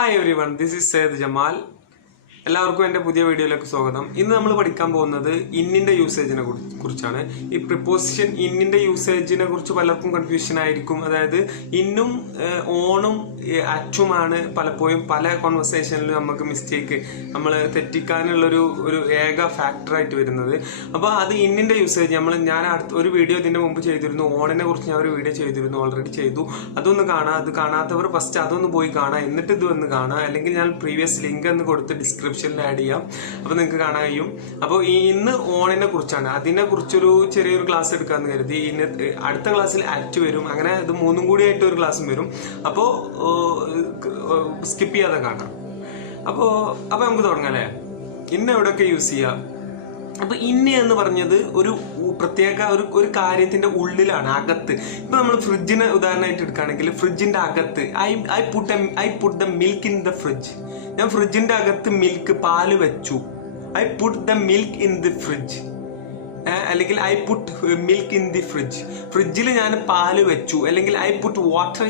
Hi everyone, this is Syed Jamal. എല്ലാവർക്കും എൻ്റെ പുതിയ വീഡിയോയിലേക്ക് സ്വാഗതം. ഇന്ന് നമ്മൾ പഠിക്കാൻ പോകുന്നത് ഇന്നിന്റെ യൂസേജിനെ കുറിച്ചാണ്. ഈ പ്രിപ്പോസിഷൻ ഇന്നിന്റെ യൂസേജിനെ കുറിച്ച് പലർക്കും കൺഫ്യൂഷൻ ആയിരിക്കും. അതായത് ഇന്നും ഓണും അച്ചുമാണ് പലപ്പോഴും പല കോൺവെർസേഷനിലും നമുക്ക് മിസ്റ്റേക്ക് നമ്മൾ തെറ്റിക്കാനുള്ളൊരു ഏക ഫാക്ടറായിട്ട് വരുന്നത്. അപ്പോൾ അത് ഇന്നിന്റെ യൂസേജ് ഞാൻ ഒരു വീഡിയോ ഇതിന്റെ മുമ്പ് ചെയ്തിരുന്നു. ഓണിനെ കുറിച്ച് ഞാൻ ഒരു വീഡിയോ ചെയ്തിരുന്നു, ഓൾറെഡി ചെയ്തു. അതൊന്ന് കാണാം. അത് കാണാത്തവർ ഫസ്റ്റ് അതൊന്ന് പോയി കാണാം, എന്നിട്ട് ഇത് വന്ന് കാണാം. അല്ലെങ്കിൽ ഞാൻ പ്രീവിയസ് ലിങ്ക് ഒന്ന് കൊടുത്ത് ഡിസ്ക്രിപ്ഷനിൽ ആഡ് ചെയ്യാം, അപ്പൊ നിങ്ങൾക്ക് കാണാൻ കഴിയും. അപ്പോൾ ഇന്ന് ഓണിനെ കുറിച്ചാണ്. അതിനെ കുറിച്ചൊരു ചെറിയൊരു ക്ലാസ് എടുക്കാന്ന് കരുതി. അടുത്ത ക്ലാസ്സിൽ ആക്ട് വരും, അങ്ങനെ ഇത് മൂന്നും കൂടി ആയിട്ട് ഒരു ക്ലാസ്സും വരും. അപ്പോൾ സ്കിപ്പ് ചെയ്യാതെ കാണാം. അപ്പൊ നമുക്ക് തുടങ്ങാം അല്ലേ. ഇന്ന് എവിടെയൊക്കെ യൂസ് ചെയ്യാം. അപ്പൊ ഇന്ന എന്ന് പറഞ്ഞത് ഒരു പ്രത്യേക ഒരു കാര്യത്തിന്റെ ഉള്ളിലാണ്, അകത്ത്. ഇപ്പൊ നമ്മൾ ഫ്രിഡ്ജിനെ ഉദാഹരണമായിട്ട് എടുക്കുകയാണെങ്കിൽ ഫ്രിഡ്ജിന്റെ അകത്ത് I put the milk in the fridge. ഞാൻ ഫ്രിഡ്ജിന്റെ അകത്ത് പാല് വെച്ചു. I put the milk in the fridge. അല്ലെങ്കിൽ I put milk in the fridge. ഫ്രിഡ്ജിൽ ഞാൻ പാല് വെച്ചു. അല്ലെങ്കിൽ I put water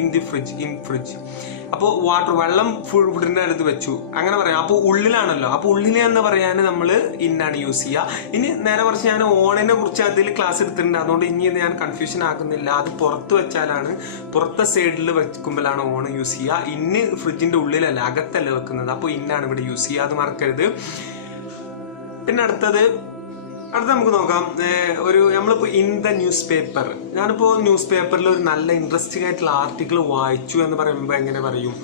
in the fridge. അപ്പോൾ വെള്ളം ഫുഡിന്റെ അടുത്ത് വെച്ചു, അങ്ങനെ പറയാം. അപ്പോൾ ഉള്ളിലാണല്ലോ. അപ്പോൾ ഉള്ളിൽ എന്ന് പറയാൻ നമ്മൾ ഇന്നാണ് യൂസ് ചെയ്യുക. ഇനി നേരെ കുറച്ച് ഞാൻ ഓണിനെ കുറിച്ച് അതിൽ ക്ലാസ് എടുത്തിട്ടുണ്ട്, അതുകൊണ്ട് ഇനി ഞാൻ കൺഫ്യൂഷൻ ആക്കുന്നില്ല. അത് പുറത്ത് വെച്ചാലാണ്, പുറത്തെ സൈഡിൽ വെക്കുമ്പോഴാണ് ഓൺ യൂസ് ചെയ്യുക. ഇന്ന് ഫ്രിഡ്ജിന്റെ ഉള്ളിലല്ല, അകത്തല്ല വെക്കുന്നത്. അപ്പോൾ ഇന്നാണ് ഇവിടെ യൂസ് ചെയ്യുക, അത് മറക്കരുത്. പിന്നെ അടുത്ത നമുക്ക് നോക്കാം. നമ്മളിപ്പോ ഇൻ ദ ന്യൂസ് പേപ്പർ. ഞാനിപ്പോ ന്യൂസ് പേപ്പറിൽ ഒരു നല്ല ഇൻട്രസ്റ്റിംഗ് ആയിട്ടുള്ള ആർട്ടിക്കിൾ വായിച്ചു എന്ന് പറയുമ്പോൾ എങ്ങനെ പറയും?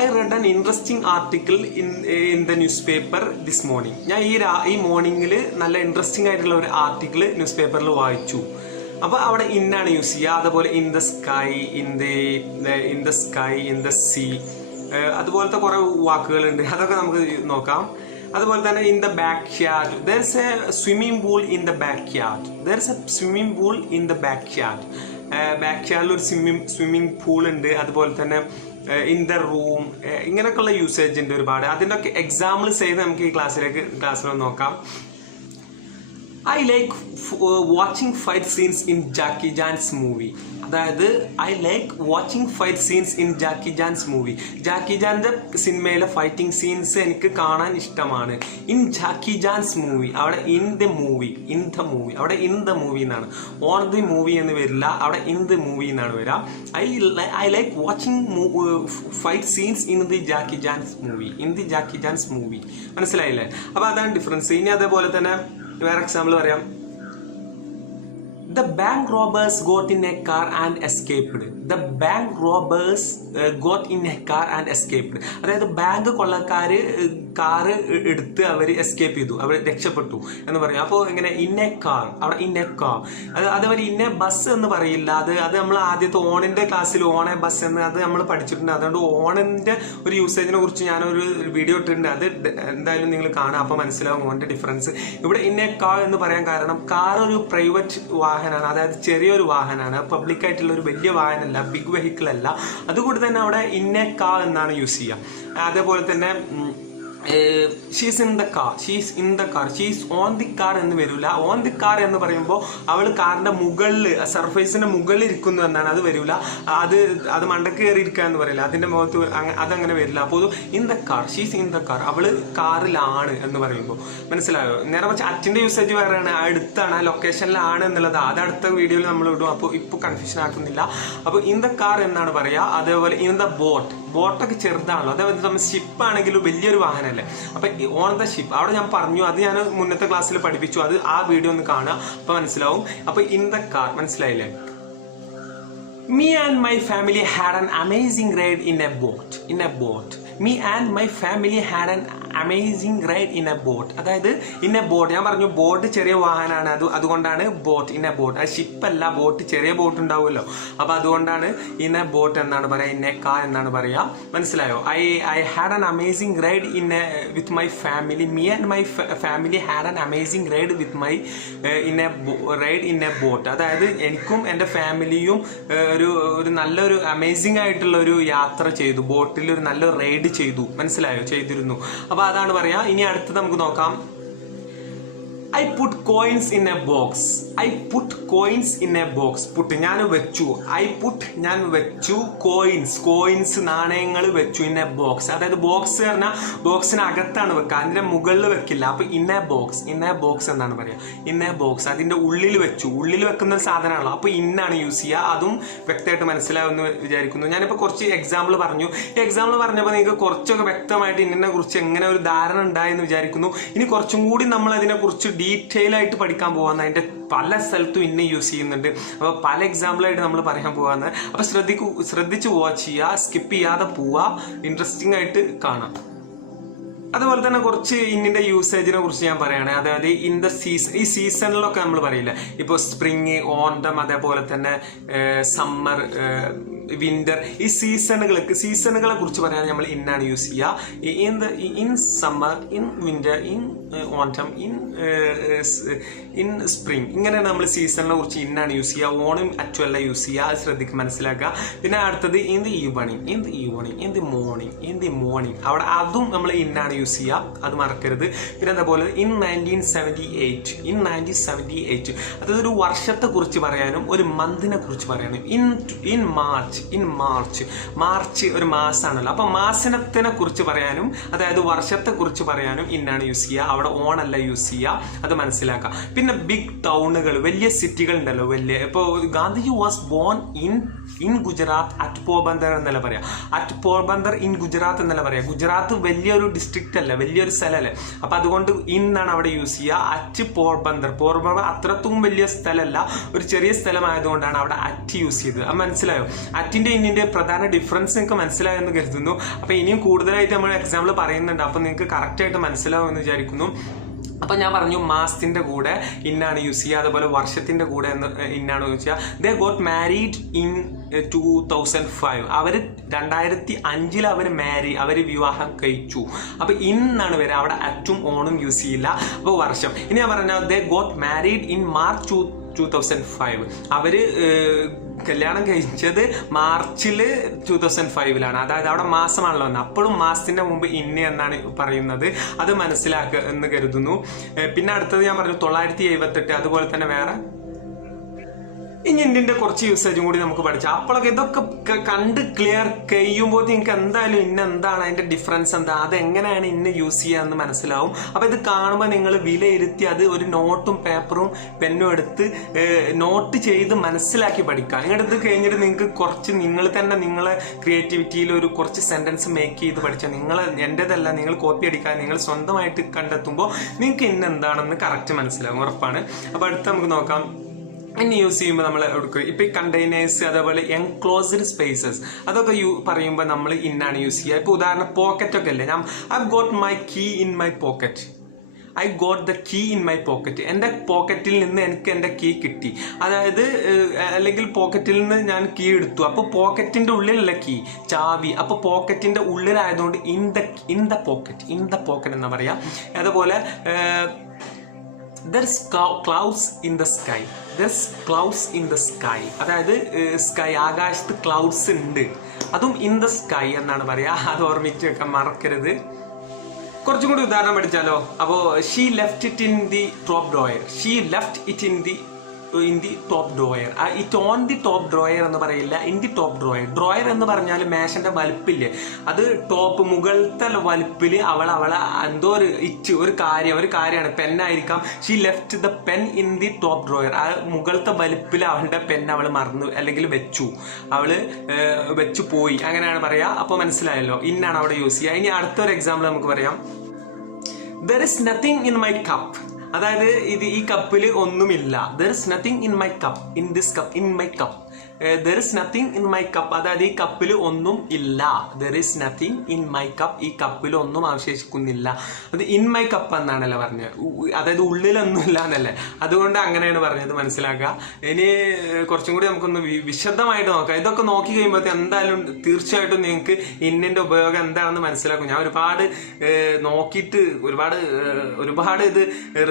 I read an interesting article in the news paper this morning. ഞാൻ ഈ മോർണിംഗിൽ നല്ല ഇൻട്രസ്റ്റിംഗ് ആയിട്ടുള്ള ഒരു ആർട്ടിക്കിൾ ന്യൂസ് പേപ്പറിൽ വായിച്ചു. അപ്പൊ അവിടെ ഇന്നാണ് യൂസ് ചെയ്യുക. അതുപോലെ in the sky, in the sea, അതുപോലത്തെ കുറെ വാക്കുകളുണ്ട്. അതൊക്കെ നമുക്ക് നോക്കാം. അതുപോലെ തന്നെ in the backyard, there is a swimming pool in the backyard. ബാക്ക് യാർഡിൽ ഒരു സ്വിമ്മിംഗ് പൂൾ ഉണ്ട്. അതുപോലെ തന്നെ ഇൻ ദ റൂം, ഇങ്ങനെയൊക്കെയുള്ള യൂസേജ് ഉണ്ട് ഒരുപാട്. അതിൻ്റെ ഒക്കെ എക്സാമ്പിൾ ചെയ്ത് നമുക്ക് ഈ ക്ലാസ്സിൽ നോക്കാം. I like watching fight scenes in Jackie Chan's movie. അതായത് I like watching fight scenes in Jackie Chan's movie. Jackie ജാന്റെ സിനിമയിലെ ഫൈറ്റിംഗ് സീൻസ് എനിക്ക് കാണാൻ ഇഷ്ടമാണ്. ഇൻ ജാക്കി ജാൻസ് മൂവി, അവിടെ ഇൻ ദ മൂവി, അവിടെ ഇൻ ദ മൂവി എന്നാണ്. On the movie എന്ന് വരില്ല, അവിടെ ഇൻ ദ മൂവി എന്നാണ് വരിക. I like watching fight scenes in the Jackie Chan's movie. മനസ്സിലായില്ലേ? അപ്പൊ അതാണ് ഡിഫറൻസ്. ഇനി അതേപോലെ തന്നെ വേറെ എക്സാമ്പിൾ പറയാം. The bank robbers got in a car and escaped. അതായത് ബാങ്ക് കൊള്ളക്കാര് കാറ് എടുത്ത് അവർ എസ്കേപ്പ് ചെയ്തു, അവർ രക്ഷപ്പെട്ടു എന്ന് പറയും. അപ്പോൾ എങ്ങനെ ഇൻ എ കാർ, അവിടെ ഇൻ എ കാർ. അതേപോലെ ഇൻ എ ബസ് എന്ന് പറയില്ല. അത് നമ്മൾ ആദ്യത്തെ ഓണിന്റെ ക്ലാസ്സിൽ ഓൺ എ ബസ് എന്ന് അത് നമ്മൾ പഠിച്ചിട്ടുണ്ട്. അതുകൊണ്ട് ഓണിന്റെ ഒരു യൂസേജിനെ കുറിച്ച് ഞാനൊരു വീഡിയോ ഇട്ടിട്ടുണ്ട്. അത് എന്തായാലും നിങ്ങൾ കാണാം, അപ്പൊ മനസ്സിലാവും ഓണിന്റെ ഡിഫറൻസ്. ഇവിടെ ഇൻ എ കാർ എന്ന് പറയാൻ കാരണം കാർ ഒരു പ്രൈവറ്റ് വാഹനമാണ്, അതായത് ചെറിയൊരു വാഹനമാണ്, പബ്ലിക് ആയിട്ടുള്ള ഒരു വലിയ വാഹനമല്ല, ബിഗ് വെഹിക്കിൾ അല്ല. അതുകൊണ്ട് തന്നെ അവിടെ ഇൻ എ കാർ എന്നാണ് യൂസ് ചെയ്യുക. അതേപോലെ തന്നെ she's in the car, she's on the car എന്ന് വരില്ല. ഓൺ ദി കാർ എന്ന് പറയുമ്പോൾ അവൾ കാറിന്റെ മുകളിൽ, സർഫേസിന്റെ മുകളിൽ ഇരിക്കുന്നു എന്നാണ്. അത് വരില്ല. അത് മണ്ടക്ക് കയറി ഇരിക്കുക എന്ന് പറയില്ല, അതിന്റെ മുഖത്ത് അതങ്ങനെ വരില്ല. അപ്പോൾ in the car, she's in the car, അവള് കാറിലാണ് എന്ന് പറയുമ്പോൾ മനസ്സിലായോ? നേരെ മറിച്ച് അച്ഛന്റെ യൂസേജ് വേറെയാണ്, അടുത്താണ്, ലൊക്കേഷനിലാണ് എന്നുള്ളത്. അത് അടുത്ത വീഡിയോയിൽ നമ്മൾ ഇടും. അപ്പോൾ ഇപ്പോൾ കൺഫ്യൂഷൻ ആക്കുന്നില്ല. അപ്പോൾ ഇൻ ദ കാർ എന്നാണ് പറയാ. അതേപോലെ ഇൻ ദ ബോട്ടൊക്കെ ചെറുതാണല്ലോ. അതേപോലെ നമ്മൾ ഷിപ്പ് ആണെങ്കിലും വലിയൊരു വാഹനമല്ലേ. അപ്പൊ ഓൺ ദ ഷിപ്പ് അവിടെ ഞാൻ പറഞ്ഞു, അത് ഞാൻ മുന്നത്തെ ക്ലാസ്സിൽ പഠിപ്പിച്ചു. അത് ആ വീഡിയോ ഒന്ന് കാണുക, അപ്പൊ മനസ്സിലാവും. അപ്പൊ ഇൻ ദ കാർ മനസ്സിലായില്ലേ? Me and my family had an amazing ride in a boat. അതായത് ഇൻ എ ബോട്ട്, ഞാൻ പറഞ്ഞു ബോട്ട് ചെറിയ വാഹനമാണ്, അതുകൊണ്ടാണ് ബോട്ട്. ഇൻ എ ബോട്ട്, അത് ഷിപ്പല്ല, ബോട്ട് ചെറിയ ബോട്ട് ഉണ്ടാവുമല്ലോ. അപ്പൊ അതുകൊണ്ടാണ് ഇൻ എ ബോട്ട് എന്നാണ് പറയാ, ഇൻ എ കാർ എന്നാണ് പറയാ. മനസ്സിലായോ? I had an amazing ride with my family. Me and my family had an amazing ride with my in a boat. അതായത് എനിക്കും എന്റെ ഫാമിലിയും ഒരു നല്ലൊരു അമേസിംഗ് ആയിട്ടുള്ള ഒരു യാത്ര ചെയ്തു, ബോട്ടിൽ ഒരു നല്ലൊരു റൈഡ് ചെയ്തു. മനസ്സിലായോ? ചെയ്തിരുന്നു. അപ്പൊ അതാണ് പറയാ. ഇനി അടുത്ത് നമുക്ക് നോക്കാം. I put coins in a box. I put coins in a box. Put ഞാൻ വെച്ചു. ഐ പുട്ട് ഞാൻ വെച്ചു. കോയിൻസ് നാണയങ്ങൾ വെച്ചു ഇൻ എ ബോക്സ്. അതായത് ബോക്സ് പറഞ്ഞാൽ ബോക്സിനകത്താണ് വെക്കുക, അതിന്റെ മുകളിൽ വെക്കില്ല. അപ്പൊ ഇൻ എ ബോക്സ് എന്നാണ് പറയാ. ഇൻ എ ബോക്സ് അതിന്റെ ഉള്ളിൽ വെച്ചു. ഉള്ളിൽ വെക്കുന്ന സാധനമാണല്ലോ, അപ്പൊ ഇന്നാണ് യൂസ് ചെയ്യുക. അതും വ്യക്തമായിട്ട് മനസ്സിലാവുമെന്ന് വിചാരിക്കുന്നു. ഞാനിപ്പോ കുറച്ച് എക്സാമ്പിൾ പറഞ്ഞു. ഈ എക്സാമ്പിൾ പറഞ്ഞപ്പോൾ നിങ്ങൾക്ക് കുറച്ചൊക്കെ വ്യക്തമായിട്ട് ഇന്നിനെ കുറിച്ച് എങ്ങനെ ഒരു ധാരണ ഉണ്ടായെന്ന് വിചാരിക്കുന്നു. ഇനി കുറച്ചും കൂടി നമ്മൾ അതിനെ കുറിച്ച് ഡീറ്റെയിൽ ആയിട്ട് പഠിക്കാൻ പോകാന്ന്. അതിന്റെ പല സ്ഥലത്തും ഇന്നെ യൂസ് ചെയ്യുന്നുണ്ട്. അപ്പോൾ പല എക്സാമ്പിളായിട്ട് നമ്മൾ പറയാൻ പോകാന്ന്. അപ്പൊ ശ്രദ്ധിച്ച് വാച്ച് ചെയ്യുക, സ്കിപ്പ് ചെയ്യാതെ പോവുക, ഇൻട്രസ്റ്റിംഗ് ആയിട്ട് കാണാം. അതുപോലെ തന്നെ കുറച്ച് ഇന്നിന്റെ യൂസേജിനെ കുറിച്ച് ഞാൻ പറയുകയാണ്. അതായത് ഇൻ ദ സീസൺ, ഈ സീസണിലൊക്കെ നമ്മൾ പറയില്ല, ഇപ്പോൾ സ്പ്രിങ്, ഓണ്ടം, അതേപോലെ തന്നെ സമ്മർ, വിന്റർ, ഈ സീസണുകളെ കുറിച്ച് പറയാൻ നമ്മൾ ഇന്നാണ് യൂസ് ചെയ്യുക. In summer, in winter, in autumn, in spring, ഇങ്ങനെയാണ് നമ്മൾ സീസണിനെ കുറിച്ച് ഇന്നാണ് യൂസ് ചെയ്യുക. ഓണം അറ്റുവല്ല യൂസ് ചെയ്യുക, അത് ശ്രദ്ധിക്കുക, മനസ്സിലാക്കുക. പിന്നെ അടുത്തത് in the evening, in the morning, അവിടെ അതും നമ്മൾ ഇന്നാണ് യൂസ് ചെയ്യുക, അത് മറക്കരുത്. പിന്നെ അതേപോലെ ഇൻ 1978, അതായത് ഒരു വർഷത്തെ കുറിച്ച് പറയാനും ഒരു മന്തിനെ കുറിച്ച് പറയാനും. ഇൻ മാർച്ച് ഒരു മാസമാണല്ലോ, അപ്പൊ മാസത്തിനെ കുറിച്ച് പറയാനും അതായത് വർഷത്തെ കുറിച്ച് പറയാനും ഇന്നാണ് യൂസ് ചെയ്യുക. അവിടെ ഓണല്ല യൂസ് ചെയ്യുക, അത് മനസ്സിലാക്കാം. പിന്നെ ബിഗ് ടൗണുകൾ, വലിയ സിറ്റികൾ ഉണ്ടല്ലോ, വലിയ, ഇപ്പൊ Gandhiji was born in Gujarat at Porbandar എന്നല്ല പറയാ, അറ്റ് പോർബന്ദർ ഇൻ ഗുജറാത്ത് എന്നല്ല പറയാ. ഗുജറാത്ത് വലിയൊരു ഡിസ്ട്രിക്റ്റ് അല്ല, വലിയൊരു സ്ഥലമല്ലേ, അപ്പൊ അതുകൊണ്ട് ഇന്നാണ് അവിടെ യൂസ് ചെയ്യുക. അറ്റ് പോർബന്ദർ അത്രത്തും വലിയ സ്ഥലമല്ല, ഒരു ചെറിയ സ്ഥലമായതുകൊണ്ടാണ് അവിടെ അറ്റ് യൂസ് ചെയ്തത്. അത് മനസ്സിലായോ? അറ്റിന്റെ ഇന്നിന്റെ പ്രധാന ഡിഫറൻസ് നിങ്ങൾക്ക് മനസ്സിലായെന്ന് കരുതുന്നു. അപ്പൊ ഇനിയും കൂടുതലായിട്ട് നമ്മൾ എക്സാമ്പിൾ പറയുന്നുണ്ട്, അപ്പൊ നിങ്ങൾക്ക് കറക്റ്റ് ആയിട്ട് മനസ്സിലാവും എന്ന് വിചാരിക്കുന്നു. അപ്പൊ ഞാൻ പറഞ്ഞു മാസത്തിന്റെ കൂടെ ഇന്നാണ് യൂസ് ചെയ്യുക, അതുപോലെ വർഷത്തിന്റെ കൂടെ ഇന്നാണ് യൂസ് ചെയ്യുക. They got married in 2005. അവര് 2005 അവര് വിവാഹം കഴിച്ചു. അപ്പൊ ഇന്നാണ് വരെ, അവിടെ അറ്റും ഓണും യൂസ് ചെയ്യില്ല. അപ്പൊ വർഷം. ഇനി ഞാൻ പറഞ്ഞ they got married in March 2005. അവര് കല്യാണം കഴിച്ചത് മാർച്ചില് 2005 അതായത് അവിടെ മാസമാണല്ലോ എന്ന്. അപ്പോഴും മാസത്തിന്റെ മുമ്പ് ഇന്ന എന്നാണ് പറയുന്നത്, അത് മനസ്സിലാക്കുക എന്ന് കരുതുന്നു. പിന്നെ അടുത്തത് ഞാൻ പറഞ്ഞു 978. അതുപോലെ തന്നെ വേറെ ഇനി ഇന്ത്യന്റെ കുറച്ച് യൂസേജും കൂടി നമുക്ക് പഠിച്ചാൽ അപ്പോഴൊക്കെ ഇതൊക്കെ കണ്ട് ക്ലിയർ കഴിയുമ്പോൾ നിങ്ങൾക്ക് എന്തായാലും ഇന്ന എന്താണ് അതിന്റെ ഡിഫറൻസ് എന്താ, അതെങ്ങനെയാണ് ഇന്ന് യൂസ് ചെയ്യാന്ന് മനസ്സിലാവും. അപ്പൊ ഇത് കാണുമ്പോൾ നിങ്ങൾ വിലയിരുത്തി അത് ഒരു നോട്ടും പേപ്പറും പെന്നും എടുത്ത് നോട്ട് ചെയ്ത് മനസ്സിലാക്കി പഠിക്കുക. ഇങ്ങോട്ട് കഴിഞ്ഞിട്ട് നിങ്ങൾക്ക് കുറച്ച് നിങ്ങൾ തന്നെ നിങ്ങളെ ക്രിയേറ്റിവിറ്റിയിൽ ഒരു കുറച്ച് സെന്റൻസ് മേക്ക് ചെയ്ത് പഠിച്ചാൽ എന്റേതല്ല, നിങ്ങൾ കോപ്പി അടിക്കാൻ നിങ്ങൾ സ്വന്തമായിട്ട് കണ്ടെത്തുമ്പോൾ നിങ്ങൾക്ക് ഇന്ന് എന്താണെന്ന് കറക്റ്റ് മനസ്സിലാവും, ഉറപ്പാണ്. അപ്പൊ അടുത്ത് നമുക്ക് നോക്കാം. ഇനി യൂസ് ചെയ്യുമ്പോൾ നമ്മൾ എടുക്കുക ഇപ്പൊ ഈ കണ്ടെയ്നേഴ്സ്, അതേപോലെ എൻക്ലോസ്ഡ് സ്പേസസ്, അതൊക്കെ പറയുമ്പോൾ നമ്മൾ ഇന്നാണ് യൂസ് ചെയ്യുക. ഇപ്പൊ ഉദാഹരണം പോക്കറ്റ് ഒക്കെ അല്ലേ, I got my key in my pocket. I got the key in my pocket. എൻ്റെ പോക്കറ്റിൽ നിന്ന് എനിക്ക് എൻ്റെ കീ കിട്ടി. അതായത് അല്ലെങ്കിൽ പോക്കറ്റിൽ നിന്ന് ഞാൻ കീ എടുത്തു, അപ്പൊ പോക്കറ്റിന്റെ ഉള്ളിലല്ല കീ, ചാവി. അപ്പൊ പോക്കറ്റിന്റെ ഉള്ളിലായതുകൊണ്ട് ഇൻ ദ പോക്കറ്റ് എന്നാ പറയാ. അതുപോലെ there's clouds in the sky. There's clouds in the sky. അതായത് സ്കൈ, ആകാശത്ത് ക്ലൗഡ്സ് ഉണ്ട്, അതും ഇൻ ദ സ്കൈ എന്നാണ് പറയാ. അത് ഓർമ്മിച്ച് വെക്കാൻ മറക്കരുത്. കുറച്ചും കൂടി ഉദാഹരണം പഠിച്ചാലോ. അപ്പോ she left it in the top drawer. She left it in the top drawer. It on the top drawer എന്ന് പറയില്ല, in the top drawer. Drawer എന്ന് പറഞ്ഞാൽ മേശന്റെ വലുപ്പില്ലേ, അത് ടോപ്പ് മുകളിലത്തെ വലുപ്പില് അവളെ എന്തോ ഒരു കാര്യമാണ്, പെന്നായിരിക്കാം. She left the pen in the top drawer. ആ മുകളിലത്തെ വലുപ്പിൽ അവളുടെ പെൻ അവൾ മറന്നു അല്ലെങ്കിൽ വെച്ചു പോയി, അങ്ങനെയാണ് പറയാ. അപ്പൊ മനസ്സിലായല്ലോ, ഇന്നാണ് അവിടെ യൂസ് ചെയ്യുക. ഇനി അടുത്തൊരു എക്സാമ്പിൾ നമുക്ക് പറയാം. There is nothing in my cup. അതായത് ഈ കപ്പിൽ ഒന്നുമില്ല. There is nothing in my cup. In this cup, in my cup. There is nothing in my cup. അതായത് ഈ കപ്പിൽ ഒന്നും ഇല്ല. There is nothing in my cup. ഈ കപ്പിൽ ഒന്നും അവശേഷിക്കുന്നില്ല. അത് ഇൻ മൈ കപ്പ് എന്നാണല്ലോ പറഞ്ഞത്, അതായത് ഉള്ളിലൊന്നും ഇല്ല എന്നല്ലേ, അതുകൊണ്ട് അങ്ങനെയാണ് പറഞ്ഞത്, മനസ്സിലാക്കുക. ഇനി കുറച്ചും കൂടി നമുക്കൊന്ന് വിശദമായിട്ട് നോക്കാം. ഇതൊക്കെ നോക്കി കഴിയുമ്പോൾ എന്തായാലും തീർച്ചയായിട്ടും നിങ്ങൾക്ക് ഇന്നിന്റെ ഉപയോഗം എന്താണെന്ന് മനസ്സിലാക്കും. ഞാൻ ഒരുപാട് നോക്കിയിട്ട് ഒരുപാട് ഇത്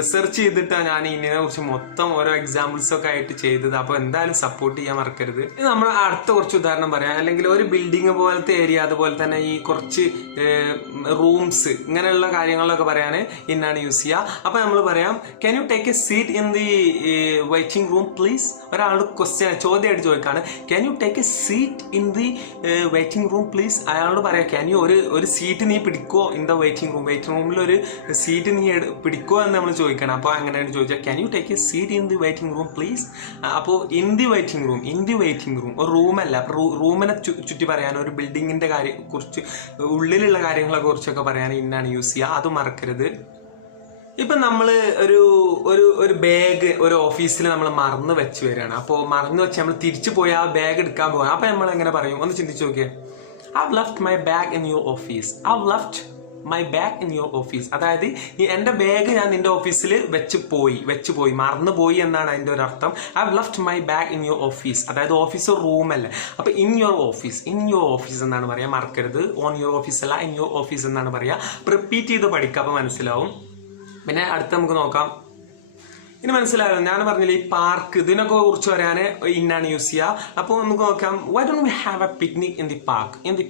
റിസർച്ച് ചെയ്തിട്ടാണ് ഞാൻ ഇന്നിനെ കുറിച്ച് മൊത്തം ഓരോ എക്സാമ്പിൾസ് ഒക്കെ ആയിട്ട് ചെയ്തത്. അപ്പൊ എന്തായാലും സപ്പോർട്ട് ചെയ്യാൻ മറക്കരുത്. മറക്കരുത്. ഇത് നമ്മൾ അടുത്ത കുറച്ച് ഉദാഹരണം പറയാം. അല്ലെങ്കിൽ ഒരു ബിൽഡിംഗ് പോലത്തെ ഏരിയ, അതുപോലെ തന്നെ ഈ കുറച്ച് റൂംസ്, ഇങ്ങനെയുള്ള കാര്യങ്ങളിലൊക്കെ പറയാൻ ഇന്നാണ് യൂസ് ചെയ്യുക. അപ്പൊ നമ്മൾ പറയാം can you take a seat in the waiting room please. ഒരാളുടെ ചോദ്യമായിട്ട് ചോദിക്കാണ് can you take a seat in the waiting room please. അയാളോട് പറയാം ക്യാൻ യു ഒരു സീറ്റ് നീ പിടിക്കോ in the waiting room. Waiting റൂമിൽ ഒരു സീറ്റ് നീ പിടിക്കോ എന്ന് നമ്മൾ ചോദിക്കണം. അപ്പോൾ അങ്ങനെയാണ് ചോദിച്ചാൽ can you take a seat in the waiting room please. അപ്പോൾ ഇൻ ദി വെയിറ്റിംഗ് റൂം ഒരു റൂമല്ല, റൂമിനെ ചുറ്റി പറയാൻ, ഒരു ബിൽഡിങ്ങിന്റെ കുറിച്ച്, ഉള്ളിലുള്ള കാര്യങ്ങളെ കുറിച്ചൊക്കെ പറയാൻ ഇന്നാണ് യൂസ് ചെയ്യുക. അത് മറക്കരുത്. ഇപ്പൊ നമ്മള് ഒരു ബാഗ് ഒരു ഓഫീസിൽ നമ്മൾ മറന്നു വെച്ച് വരികയാണ്. അപ്പോൾ മറന്നു വെച്ച് നമ്മൾ തിരിച്ചു പോയി ആ ബാഗ് എടുക്കാൻ പോകാം. അപ്പൊ നമ്മൾ എങ്ങനെ പറയും? ഒന്ന് ചിന്തിച്ചു നോക്കിയേ. I've left my bag in your office. I've left my bag in your office. അതായത് എന്റെ ബാഗ് ഞാൻ നിന്റെ ഓഫീസിൽ വെച്ച് പോയി മറന്നു പോയി എന്നാണ് അതിന്റെ ഒരു അർത്ഥം. I've left my bag in your office. അതായത് ഓഫീസ് റൂമല്ല. അപ്പൊ in your office എന്നാണ് പറയാ, മറക്കരുത്. on your office അല്ല, in your office എന്നാണ് പറയാ. റിപ്പീറ്റ് ചെയ്ത് പഠിക്കുക, അപ്പൊ മനസ്സിലാവും. പിന്നെ അടുത്ത നമുക്ക് നോക്കാം. ഇനി മനസ്സിലായോ? ഞാൻ പറഞ്ഞില്ലേ ഈ പാർക്ക്, ഇതിനൊക്കെ കുറിച്ച് പറയാൻ ഇന്നാണ് യൂസ് ചെയ്യുക. അപ്പോൾ നമുക്ക് നോക്കാം. Why don't we have a picnic in the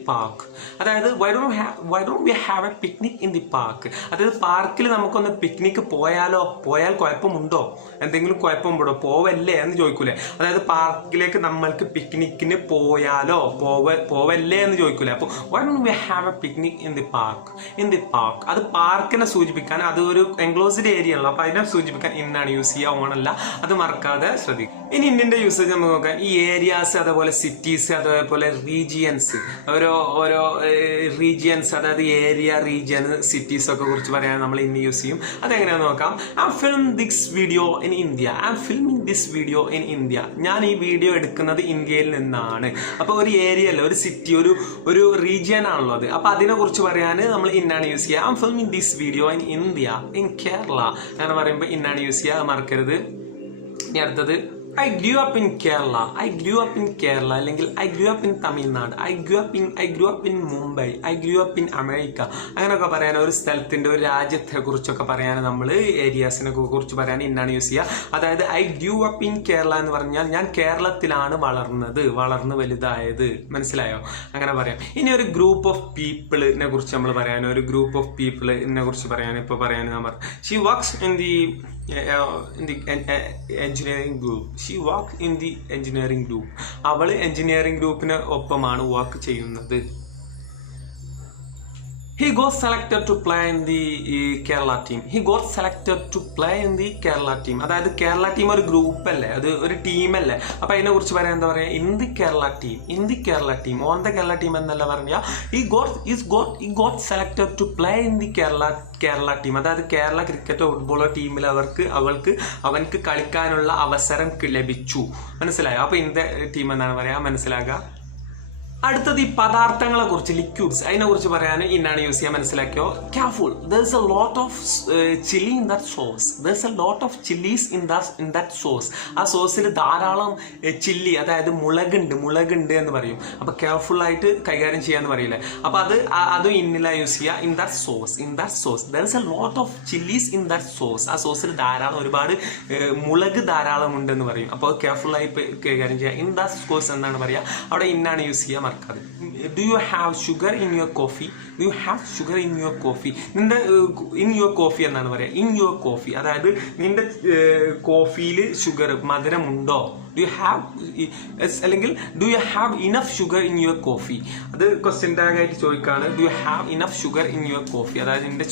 park. അതായത് why don't we have a picnic in the park. അതായത് പാർക്കിൽ നമുക്കൊന്ന് പിക്നിക്ക് പോയാൽ കുഴപ്പമുണ്ടോ, എന്തെങ്കിലും കുഴപ്പമുണ്ടോ, പോവല്ലേ എന്ന് ചോദിക്കൂലേ. അതായത് പാർക്കിലേക്ക് നമ്മൾക്ക് പിക്നിക്കിന് പോവല്ലേ എന്ന് ചോദിക്കൂലേ. അപ്പോൾ Y don't we have a picnic in the park. അത് പാർക്കിനെ സൂചിപ്പിക്കാൻ, അത് ഒരു എൻക്ലോസ്ഡ് ഏരിയ ആണല്ലോ, അപ്പൊ അതിനെ സൂചിപ്പിക്കാൻ ഇന്നാണ് യൂസ് ചെയ്യുക, ഓണല്ല. അത് മറക്കാതെ ശ്രദ്ധിക്കും. ഇനി ഇന്ത്യന്റെ യൂസേജ് നമുക്ക് നോക്കാം. ഈ ഏരിയാസ്, അതേപോലെ സിറ്റീസ്, അതേപോലെ റീജിയൻസ്, ഓരോ റീജിയൻസ്, അതായത് ഏരിയ, റീജിയൻ, സിറ്റീസ് ഒക്കെ കുറിച്ച് പറയാൻ നമ്മൾ ഇന്ന് യൂസ് ചെയ്യും. അതെങ്ങനെയാണെന്ന് നോക്കാം. I film this video in India. I M filming this video in India. ഞാൻ ഈ വീഡിയോ എടുക്കുന്നത് ഇന്ത്യയിൽ നിന്നാണ്. അപ്പൊ ഒരു ഏരിയ അല്ല, ഒരു സിറ്റി, ഒരു റീജിയൻ ആണല്ലോ അത്. അപ്പൊ അതിനെ കുറിച്ച് പറയാൻ നമ്മൾ ഇന്നാണ് യൂസ് ചെയ്യുക. I M filming this video in India, in Kerala അങ്ങനെ പറയുമ്പോൾ ഇന്നാണ് യൂസ് ചെയ്യുക, മറക്കരുത്. ഇനി അടുത്തത് I grew up in Kerala. അല്ലെങ്കിൽ I grew up in Tamil Nadu. I grew up in Mumbai. I grew up in America. അങ്ങനെയൊക്കെ പറയാൻ, ഒരു സ്ഥലത്തിന്റെ, ഒരു രാജ്യത്തെ കുറിച്ചൊക്കെ പറയാൻ, നമ്മൾ ഏരിയാസിനെ കുറിച്ച് പറയാൻ ഇന്നാണ് യൂസ് ചെയ്യുക. അതായത് I grew up in Kerala എന്ന് പറഞ്ഞാൽ ഞാൻ കേരളത്തിലാണ് വളർന്ന് വലുതായത്. മനസ്സിലായോ? അങ്ങനെ പറയാം. ഇനി ഒരു ഗ്രൂപ്പ് ഓഫ് പീപ്പിളിനെ കുറിച്ച് നമ്മൾ പറയാൻ, ഒരു ഗ്രൂപ്പ് ഓഫ് പീപ്പിളിനെ കുറിച്ച് പറയാൻ ഇപ്പൊ പറയാൻ ഞാൻ പറഞ്ഞു. She works in the engineering group. She works in the engineering group. അവള് എഞ്ചിനീയറിംഗ് ഗ്രൂപ്പിന് ഒപ്പമാണ് വർക്ക് ചെയ്യുന്നത്. He got selected to play in the Kerala team. അതായത് കേരള ടീം ഒരു ഗ്രൂപ്പ് അല്ലേ, അത് ഒരു ടീമല്ലേ. അപ്പൊ അതിനെ കുറിച്ച് പറയാൻ എന്താ പറയാ? In the Kerala team, on the Kerala team എന്നല്ല പറഞ്ഞാൽ he got selected to play in the Kerala team. അതായത് കേരള ക്രിക്കറ്റ് ഫുട്ബോളോ ടീമിൽ അവൻക്ക് കളിക്കാനുള്ള അവസരം ലഭിച്ചു. മനസ്സിലായോ? അപ്പൊ ഇൻ ദ ടീം എന്നാണ് പറയാ, മനസ്സിലാക്കുക. അടുത്തത് ഈ പദാർത്ഥങ്ങളെ കുറിച്ച്, ലിക്വിഡ്സ്, അതിനെ കുറിച്ച് പറയാൻ ഇന്നാണ് യൂസ് ചെയ്യാൻ, മനസ്സിലാക്കിയോ? Careful. There's a lot of chili in that sauce. There's a lot of chilies in that sauce. ആ സോസിൽ ധാരാളം ചില്ലി, അതായത് മുളകുണ്ട് എന്ന് പറയും. അപ്പൊ കെയർഫുൾ ആയിട്ട് കൈകാര്യം ചെയ്യാന്ന് പറയില്ലേ. അപ്പൊ അതും ഇന്നില്ല യൂസ് ചെയ്യുക. in that sauce there's a lot of chilies in that sauce. ആ സോസിൽ ഒരുപാട് മുളക് ധാരാളം ഉണ്ടെന്ന് പറയും. അപ്പോൾ കെയർഫുൾ ആയി കൈകാര്യം ചെയ്യുക. in that sauce എന്നാണ് പറയുക. അവിടെ ഇന്നാണ് യൂസ് ചെയ്യുക, മറക്കാതെ. Do you have sugar in your coffee? നിന്റെ in your coffee എന്നാണ് പറയാ. in your coffee അതായത് നിന്റെ കോഫിയിൽ ഷുഗർ, മധുരമുണ്ടോ? അല്ലെങ്കിൽ do you have enough sugar in your coffee? അത് ക്വസ്റ്റ്യൻ ടാഗ് ആയിട്ട് ചോദിക്കാണ്. do you have enough sugar in your coffee? അതായത് നിന്റെ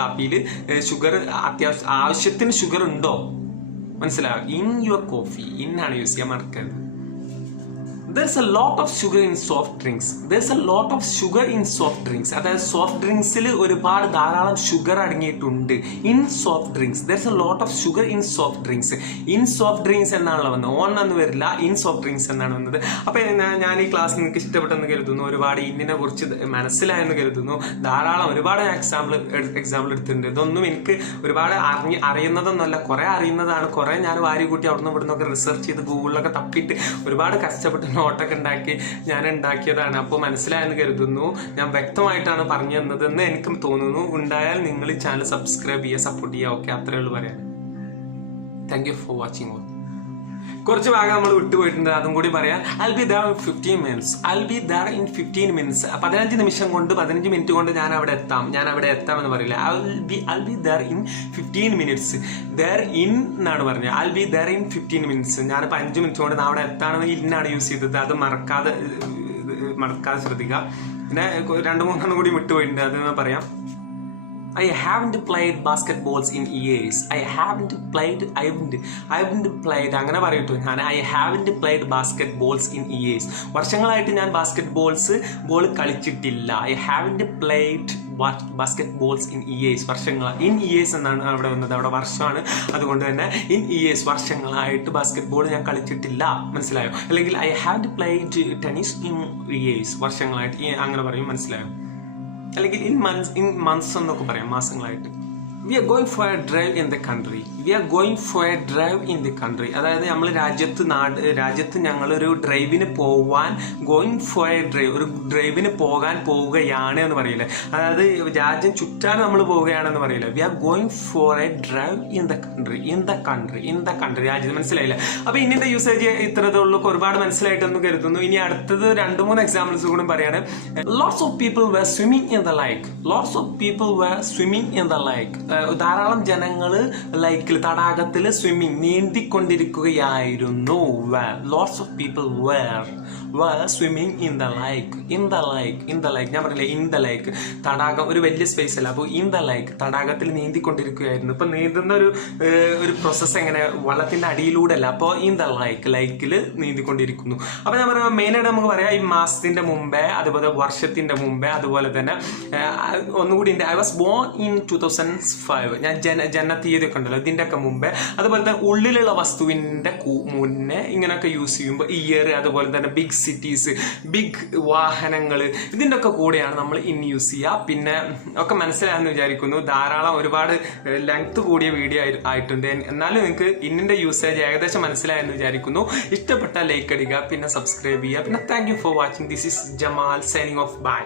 കാപ്പിയിൽ ഷുഗർ ആവശ്യത്തിന് ഷുഗർ ഉണ്ടോ? മനസ്സിലാവും. in your coffee ഇന്നാണ് യൂസ് ചെയ്യാൻ, മറക്കരുത്. There's a lot of sugar in soft drinks. അതായത് സോഫ്റ്റ് ഡ്രിങ്ക്സിൽ ധാരാളം ഷുഗർ അടങ്ങിയിട്ടുണ്ട്. In soft drinks there's a lot of sugar in soft drinks. In soft drinks എന്നാണല്ലോ വന്നത്, ഓൺ എന്ന് വരില്ല, ഇൻ സോഫ്റ്റ് ഡ്രിങ്ക്സ് എന്നാണ് വന്നത്. അപ്പൊ ഞാൻ ഈ ക്ലാസ് നിങ്ങൾക്ക് ഇഷ്ടപ്പെട്ടെന്ന് കരുതുന്നു. ഒരുപാട് ഇന്നിനെ കുറിച്ച് മനസ്സിലായെന്ന് കരുതുന്നു. ഒരുപാട് എക്സാമ്പിൾ എടുത്തിട്ടുണ്ട്. ഇതൊന്നും എനിക്ക് ഒരുപാട് അറിയുന്നതൊന്നുമല്ല, കുറെ അറിയുന്നതാണ്. കുറെ ഞാൻ വാരി കൂട്ടി അവിടുന്ന് ഇവിടുന്നൊക്കെ റിസർച്ച് ചെയ്ത് ഗൂഗിളിലൊക്കെ തപ്പിയിട്ട് ഒരുപാട് കഷ്ടപ്പെട്ട് നോട്ടൊക്കെ ഞാൻ ഉണ്ടാക്കിയതാണ്. അപ്പോൾ മനസ്സിലായെന്ന് കരുതുന്നു. ഞാൻ വ്യക്തമായിട്ടാണ് പറഞ്ഞു തന്നതെന്ന് എനിക്ക് തോന്നുന്നു. ഉണ്ടായാൽ നിങ്ങൾ ഈ ചാനൽ സബ്സ്ക്രൈബ് ചെയ്യുക, സപ്പോർട്ട് ചെയ്യുക. ഓക്കെ, അത്രേ ഉള്ളൂ പറയാൻ. Thank you for watching. കുറച്ച് ഭാഗം നമ്മൾ വിട്ടുപോയിട്ടുണ്ട്, അതും കൂടി പറയാം. I'll be there in 15 minutes. I'll be there in 15 minutes. 15 നിമിഷം കൊണ്ട് 15 മിനിറ്റ് കൊണ്ട് ഞാൻ അവിടെ എത്താം എന്ന് പറയില്ല. I'll be there in 15 minutes. There in എന്നാണ് പറഞ്ഞത്. I'll be there in 15 minutes. ഞാനിപ്പോൾ 5 മിനിറ്റ് കൊണ്ട് അവിടെ എത്താണെന്ന് ഇന്നാണ് യൂസ് ചെയ്തത്. അത് മറക്കാതെ ശ്രദ്ധിക്കുക. പിന്നെ 2-3 കൂടി വിട്ടുപോയിട്ടുണ്ട്, അത് പറയാം. I haven't played basketballs in years. I haven't played അങ്ങനെ പറയട്ടു ഞാൻ. I haven't played basketballs in years. വർഷങ്ങളായിട്ട് ഞാൻ ball കളിച്ചിട്ടില്ല. I haven't played basketballs in years. in years എന്നാണ് അവിടെ വന്നത്, അവിടെ വർഷമാണ്. അതുകൊണ്ട് തന്നെ in years വർഷങ്ങളായിട്ട് ബാസ്കറ്റ്ബോൾ ഞാൻ കളിച്ചിട്ടില്ല, മനസ്സിലായോ? അല്ലെങ്കിൽ I haven't played tennis in years. വർഷങ്ങളായിട്ട് അങ്ങനെ പറയും, മനസ്സിലായോ? അല്ലെങ്കിൽ in months എന്നൊക്കെ പറയാം, മാസങ്ങളായിട്ട്. We are going for a drive in the country. അതായത് നമ്മൾ രാജ്യത്ത് ഞങ്ങളൊരു ഡ്രൈവിന് പോവാൻ ഒരു ഡ്രൈവിന് പോവുകയാണ് എന്ന് പറയില്ലേ. അതായത് രാജ്യം ചുറ്റാൻ നമ്മൾ പോവുകയാണെന്ന് പറയില്ല. We are going for a drive in the country രാജ്യത്ത്. മനസ്സിലായില്ല? അപ്പൊ ഇന്നത്തെ യൂസേജ് ഇത്രത്തുള്ളൂ. ഒരുപാട് മനസ്സിലായിട്ടെന്ന് കരുതുന്നു. ഇനി അടുത്തത് 2-3 എക്സാമ്പിൾസ് കൂടി പറയാണ്. Lots of people were swimming in the lake. ധാരാളം ജനങ്ങള് തടാകത്തിൽ നീന്തിക്കൊണ്ടിരിക്കുകയായിരുന്നു. Lots of people were swimming in the lake. ഞാൻ പറഞ്ഞില്ലേ, in the lake. തടാകം ഒരു വലിയ സ്പേസ് അല്ല. അപ്പോൾ in the lake തടാകത്തിൽ നീന്തിക്കൊണ്ടിരിക്കുകയായിരുന്നു. ഇപ്പൊ നീന്തുന്ന ഒരു പ്രോസസ്സ് എങ്ങനെ, വള്ളത്തിന്റെ അടിയിലൂടെ അല്ല. അപ്പോൾ in the ലൈക്കിൽ നീന്തിക്കൊണ്ടിരിക്കുന്നു. അപ്പൊ ഞാൻ പറയുമ്പോൾ മെയിനായിട്ട് നമുക്ക് പറയാം, ഈ മാസത്തിന്റെ മുമ്പേ, അതുപോലെ വർഷത്തിന്റെ മുമ്പേ, അതുപോലെ തന്നെ ഒന്നുകൂടി I was born in 2005. ഞാൻ ജനതീയതൊക്കെ ഉണ്ടല്ലോ, ഇതിന്റെ ഒക്കെ മുമ്പേ. അതുപോലെ തന്നെ ഉള്ളിലുള്ള വസ്തുവിന്റെ മുന്നേ ഇങ്ങനെയൊക്കെ യൂസ് ചെയ്യുമ്പോൾ ഇയർ, അതുപോലെ തന്നെ ബിഗ് സിറ്റീസ്, ബിഗ് വാഹനങ്ങൾ, ഇതിന്റെ ഒക്കെ കൂടെയാണ് നമ്മൾ ഇൻ യൂസ് ചെയ്യുക. പിന്നെ ഒക്കെ മനസ്സിലായെന്ന് വിചാരിക്കുന്നു. ധാരാളം ഒരുപാട് ലെങ്ത് കൂടിയ വീഡിയോ ആയിട്ടുണ്ട്. എന്നാലും നിങ്ങൾക്ക് ഇന്നിന്റെ യൂസേജ് ഏകദേശം മനസ്സിലായെന്ന് വിചാരിക്കുന്നു. ഇഷ്ടപ്പെട്ട ലൈക്ക് അടിക്കുക, പിന്നെ സബ്സ്ക്രൈബ് ചെയ്യുക. പിന്നെ thank you for watching. This is Jamal signing off. By.